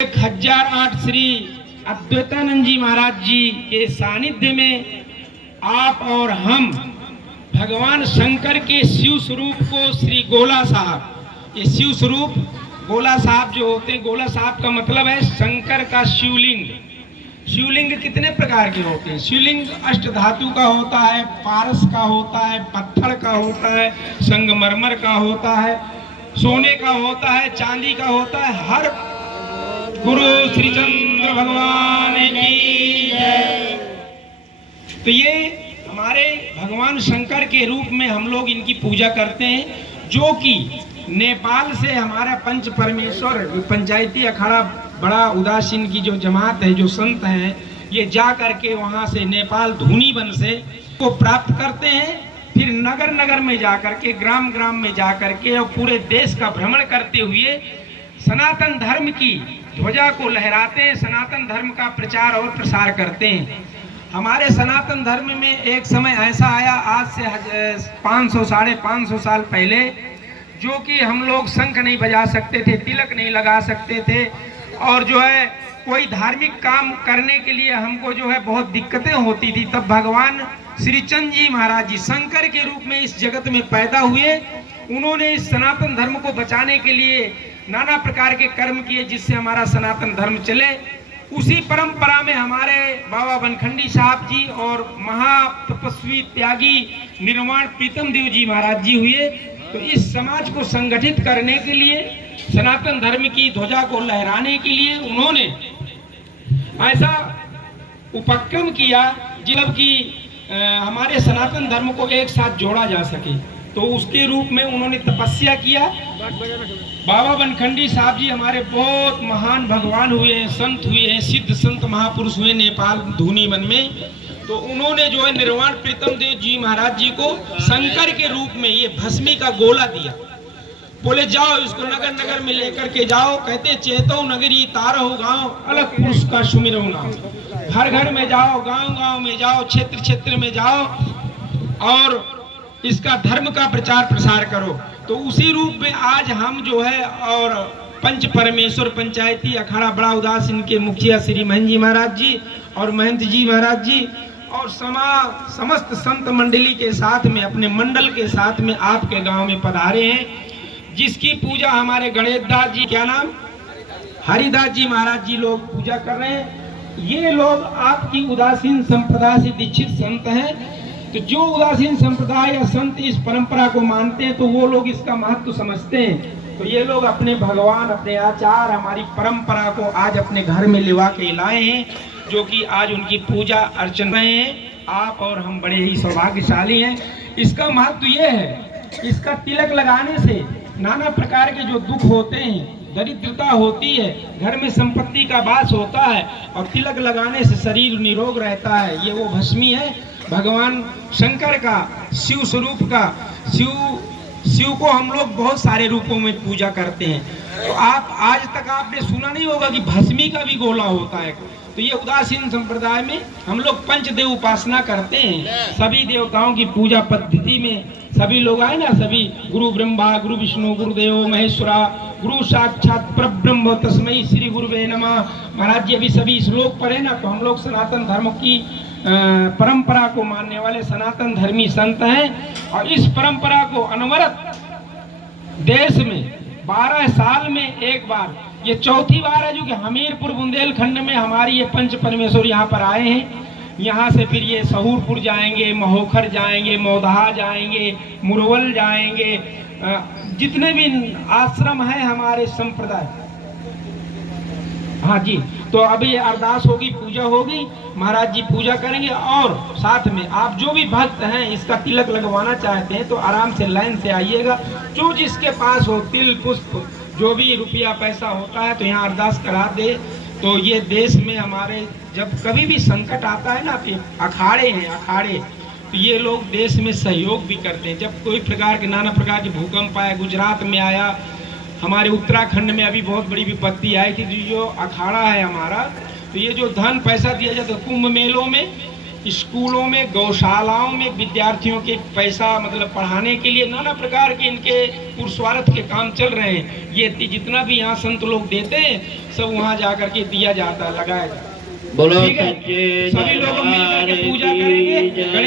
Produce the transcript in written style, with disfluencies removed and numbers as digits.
1008 श्री अद्वैतानंद जी महाराज जी के सानिध्य में आप और हम भगवान शंकर के शिव स्वरूप को श्री गोला साहब, ये शिव स्वरूप गोला साहब जो होते हैं, गोला साहब का मतलब है शंकर का शिवलिंग। शिवलिंग कितने प्रकार के होते हैं? शिवलिंग अष्ट धातु का होता है, पारस का होता है, पत्थर का होता है, संगमरमर का होता है, सोने का होता है, चांदी का होता है। हर गुरु श्री चंद्र भगवान की जय। तो ये हमारे भगवान शंकर के रूप में हम लोग इनकी पूजा करते हैं, जो कि नेपाल से हमारा पंच परमेश्वर पंचायती अखाड़ा बड़ा उदासीन की जो जमात है, जो संत हैं, ये जा करके वहाँ से नेपाल धूनी वन से को प्राप्त करते हैं। फिर नगर नगर में जा करके, ग्राम ग्राम में जा करके और पूरे देश का भ्रमण करते हुए सनातन धर्म की ध्वजा को लहराते हैं, सनातन धर्म का प्रचार और प्रसार करते हैं। हमारे सनातन धर्म में एक समय ऐसा आया, आज से 500 साढ़े 500 साल पहले, जो कि हम लोग शंख नहीं बजा सकते थे, तिलक नहीं लगा सकते थे, और जो है कोई धार्मिक काम करने के लिए हमको जो है बहुत दिक्कतें होती थी। तब भगवान श्री चंद जी महाराज जी शंकर के रूप में इस जगत में पैदा हुए। उन्होंने इस सनातन धर्म को बचाने के लिए नाना प्रकार के कर्म किए, जिससे हमारा सनातन धर्म चले। उसी परंपरा में हमारे बाबा बनखंडी साहब जी और महातपस्वी त्यागी निर्वाण प्रीतम देव जी महाराज जी हुए। तो इस समाज को संगठित करने के लिए, सनातन धर्म की ध्वजा को लहराने के लिए उन्होंने ऐसा उपक्रम किया जब कि हमारे सनातन धर्म को एक साथ जोड़ा जा सके। तो उसके रूप में उन्होंने तपस्या किया। बाबा बनखंडी साहब जी हमारे बहुत महान भगवान हुए हैं, संत हुए हैं, सिद्ध संत महापुरुष हुए नेपाल धूनी वन में। तो उन्होंने जो है निर्वाण प्रीतम देव जी महाराज जी को शंकर के रूप में ये भस्मी का गोला दिया। बोले जाओ इसको नगर नगर में लेकर के जाओ। कहते चेतो नगरी तारहु गांव, अलग पुरुष का सुमिरहु नाम। घर घर में जाओ, गांव गांव में जाओ, क्षेत्र क्षेत्र में जाओ और इसका धर्म का प्रचार प्रसार करो। तो उसी रूप में आज हम जो है और पंच परमेश्वर पंचायती अखाड़ा बड़ा उदासीन के मुखिया श्री महंत जी महाराज जी और महंत जी महाराज जी और समस्त संत मंडली के साथ में, अपने मंडल के साथ में आपके गांव में पधारे हैं, जिसकी पूजा हमारे गणेश दास जी, क्या नाम, हरिदास जी महाराज जी लोग पूजा कर रहे हैं। ये लोग आपकी उदासीन संप्रदाय से दीक्षित संत हैं। तो जो उदासीन संप्रदाय या संत इस परंपरा को मानते हैं, तो वो लोग इसका महत्व समझते हैं। तो ये लोग अपने भगवान, अपने आचार, हमारी परंपरा को आज अपने घर में लिवा के लाए हैं, जो कि आज उनकी पूजा अर्चना हैं। आप और हम बड़े ही सौभाग्यशाली हैं। इसका महत्व ये है, इसका तिलक लगाने से नाना प्रकार के जो दुख होते हैं, दरिद्रता होती है, घर में संपत्ति का वास होता है, और तिलक लगाने से शरीर निरोग रहता है। ये वो भस्मी है भगवान शंकर का, शिव स्वरूप का। शिव को हम लोग बहुत सारे रूपों में पूजा करते हैं। तो आप आज तक आपने सुना नहीं होगा कि भस्मी का भी गोला होता है। तो ये उदासीन संप्रदाय में हम लोग पंचदेव उपासना करते हैं। सभी देवताओं की पूजा पद्धति में सभी लोग आए ना, सभी गुरु ब्रह्मा, गुरु विष्णु, गुरुदेव महेश्वरा, गुरु साक्षात परब्रह्म तस्मै श्री गुरुवे नमः। महाराज जी अभी सभी श्लोक पढ़े ना। तो हम लोग सनातन धर्म की परंपरा को मानने वाले सनातन धर्मी संत हैं, और इस परंपरा को अनवरत देश में 12 साल में एक बार, ये चौथी बार है जो कि हमीरपुर बुंदेलखंड में हमारी ये पंच परमेश्वर यहाँ पर आए हैं। यहाँ से फिर ये सहूरपुर जाएंगे, महोखर जाएंगे, मौदहा जाएंगे, मुरवल जाएंगे, जितने भी आश्रम हैं हमारे संप्रदाय। हाँ जी, तो अभी ये अरदास होगी, पूजा होगी, महाराज जी पूजा करेंगे, और साथ में आप जो भी भक्त हैं इसका तिलक लगवाना चाहते हैं तो आराम से लाइन से आइएगा। जो जिसके पास हो तिल पुष्प, जो भी रुपया पैसा होता है, तो यहाँ अरदास करा दे। तो ये देश में हमारे जब कभी भी संकट आता है ना, तो अखाड़े हैं, अखाड़े, तो ये लोग देश में सहयोग भी करते हैं। जब कोई प्रकार के नाना प्रकार के भूकंप आया, गुजरात में आया, हमारे उत्तराखंड में अभी बहुत बड़ी विपत्ति आई थी, जो अखाड़ा है हमारा, तो ये जो धन पैसा दिया जाता है कुंभ मेलों में, स्कूलों में, गौशालाओं में विद्यार्थियों के पैसा मतलब पढ़ाने के लिए नाना प्रकार के इनके पुरुषार्थ के काम चल रहे हैं। ये जितना भी यहाँ संत लोग देते हैं सब वहाँ जाकर के दिया जाता है, लगाया जाता है। बोलो ठीक है, सच्चे सभी लोग मिलकर के पूजा करेंगे। गणेश